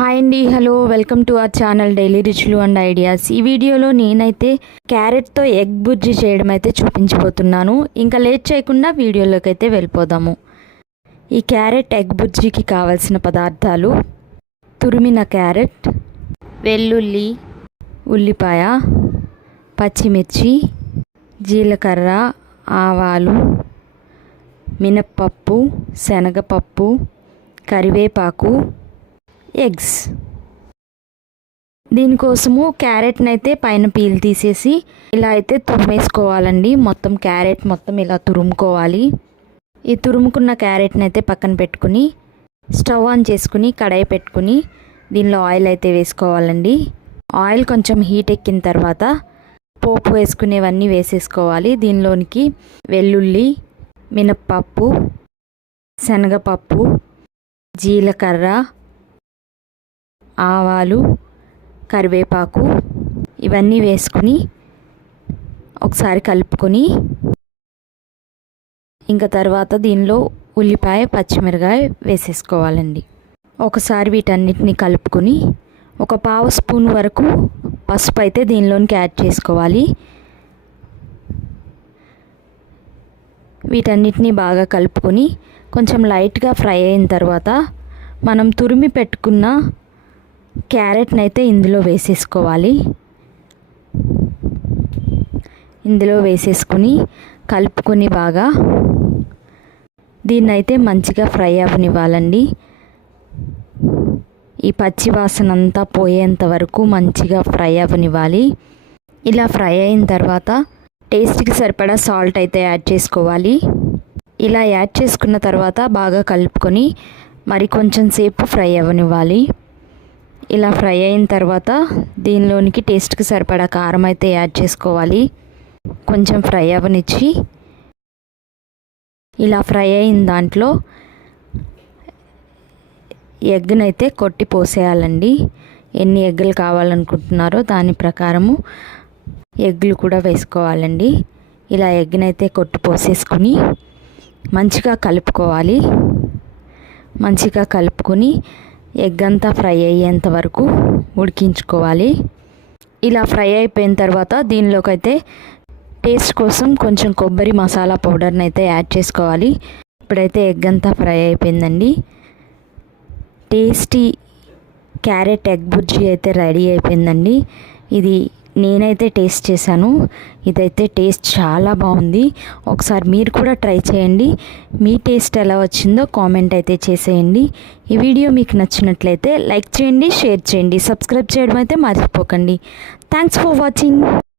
Hi అండి hello welcome to our channel daily Ruchulu and ideas. ఈ వీడియోలో నేనైతే క్యారెట్తో ఎగ్ బుజ్జి చేయడం అయితే చూపించబోతున్నాను. ఇంకా లేట్ చేయకుండా వీడియోలోకి అయితే వెళ్ళిపోదాము. ఈ క్యారెట్ ఎగ్ బుజ్జికి కావలసిన పదార్థాలు తురిమిన క్యారెట్ వెల్లుల్లి ఉల్లిపాయ పచ్చిమిర్చి జీలకర్ర ఆవాలు మినప్పప్పు శనగపప్పు కరివేపాకు ఎగ్స్. దీనికోసము క్యారెట్ని అయితే పైన పీల్ తీసేసి ఇలా అయితే తురిమేసుకోవాలండి. మొత్తం క్యారెట్ మొత్తం ఇలా తురుముకోవాలి. ఈ తురుముకున్న క్యారెట్ని అయితే పక్కన పెట్టుకుని స్టవ్ ఆన్ చేసుకుని కడాయి పెట్టుకుని దీనిలో ఆయిల్ అయితే వేసుకోవాలండి. ఆయిల్ కొంచెం హీట్ ఎక్కిన తర్వాత పోపు వేసుకునేవన్నీ వేసేసుకోవాలి. దీనిలోనికి వెల్లుల్లి మినప్పప్పు శనగపప్పు జీలకర్ర ఆవాలు కరివేపాకు ఇవన్నీ వేసుకుని ఒకసారి కలుపుకొని ఇంకా తర్వాత దీనిలో ఉల్లిపాయ పచ్చిమిరకాయ వేసేసుకోవాలండి. ఒకసారి వీటన్నిటిని కలుపుకొని ఒక పావు స్పూన్ వరకు పసుపు అయితే దీనిలోనికి యాడ్ చేసుకోవాలి. వీటన్నిటిని బాగా కలుపుకొని కొంచెం లైట్గా ఫ్రై అయిన తర్వాత మనం తురిమి పెట్టుకున్న క్యారెట్ని అయితే ఇందులో వేసేసుకోవాలి. ఇందులో వేసేసుకుని కలుపుకొని బాగా దీన్ని అయితే మంచిగా ఫ్రై అవ్వనివ్వాలండి ఈ పచ్చి వాసన అంతా పోయేంత వరకు మంచిగా ఫ్రై అవ్వనివ్వాలి ఇలా ఫ్రై అయిన తర్వాత టేస్ట్కి సరిపడా సాల్ట్ అయితే యాడ్ చేసుకోవాలి. ఇలా యాడ్ చేసుకున్న తర్వాత బాగా కలుపుకొని మరి కొంచెం సేపు ఫ్రై అవ్వనివ్వాలి ఇలా ఫ్రై అయిన తర్వాత దీనిలోనికి టేస్ట్కి సరిపడా కారం అయితే యాడ్ చేసుకోవాలి. కొంచెం ఫ్రై అవ్వనిచ్చి ఇలా ఫ్రై అయిన దాంట్లో ఎగ్నైతే కొట్టి పోసేయాలండి. ఎన్ని ఎగ్గులు కావాలనుకుంటున్నారో దాని ప్రకారము ఎగ్గులు కూడా వేసుకోవాలండి. ఇలా ఎగ్నైతే కొట్టి పోసేసుకుని మంచిగా కలుపుకోవాలి. మంచిగా కలుపుకొని ఎగ్ అంతా ఫ్రై అయ్యేంత వరకు ఉడికించుకోవాలి. ఇలా ఫ్రై అయిపోయిన తర్వాత దీనిలోకైతే టేస్ట్ కోసం కొంచెం కొబ్బరి మసాలా పౌడర్ని అయితే యాడ్ చేసుకోవాలి. ఇప్పుడైతే ఎగ్ అంతా ఫ్రై అయిపోయిందండి. టేస్టీ క్యారెట్ ఎగ్ బుర్జీ అయితే రెడీ అయిపోయిందండి. ఇది నేనైతే టేస్ట్ చేశాను. ఇదైతే టేస్ట్ చాలా బాగుంది. ఒకసారి మీరు కూడా ట్రై చేయండి. మీ టేస్ట్ ఎలా వచ్చిందో కామెంట్ అయితే చేసేయండి. ఈ వీడియో మీకు నచ్చినట్లయితే లైక్ చేయండి షేర్ చేయండి సబ్స్క్రైబ్ చేయడం అయితే మర్చిపోకండి. Thanks for watching.